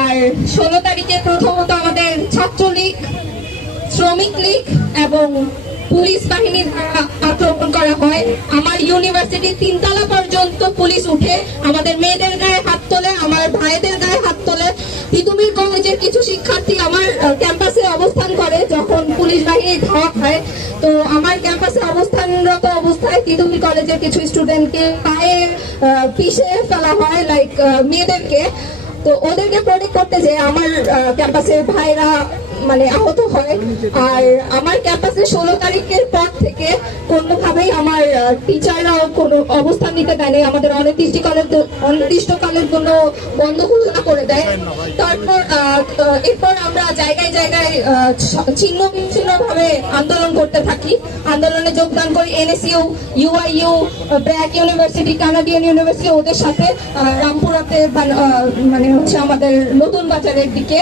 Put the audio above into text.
আর ষোলো তারিখে প্রথমত আমাদের ছাত্রলীগ, শ্রমিক লীগ এবং পুলিশ বাহিনীর দ্বারা আক্রমণ করা হয়। আমার ইউনিভার্সিটি তিনতলা পর্যন্ত পুলিশ উঠে আমাদের মেয়েদের গায়ে হাত তোলে, আমার ভাইদের গায়ে হাত তোলে। তিতুমির কলেজের কিছু শিক্ষার্থী আমার ক্যাম্পাসে অবস্থান করে যখন পুলিশ বাহিনী ধাওয়া খায়। তো আমার ক্যাম্পাসে অবস্থানরত অবস্থায় তিতুমির কলেজের কিছু স্টুডেন্টকে পায়ে পিষে ফেলা হয় লাইক মেয়েদেরকে। তো ওদেরকে প্রোটেক্ট করতে যে আমার ক্যাম্পাসের ভাইরা মানে আহত হয়। আর আমার ক্যাম্পাসে ষোলো তারিখের পর থেকে কোনোভাবেই আমার টিচাররাও কোনো অবস্থান নিতে দেয়নি আমাদের অনির্দিষ্টকালের অনির্দিষ্টকালের জন্য বন্ধ ঘোষণা করে দেয়। তারপর এরপর আমরা জায়গায় জায়গায় ছিন্ন বিচ্ছিন্ন ভাবে আন্দোলন করতে থাকি। আন্দোলনে যোগদান করি NSU UIU BRAC university Canadian university ওদের সাথে আহ, মানে হচ্ছে আমাদের নতুন বাজারের দিকে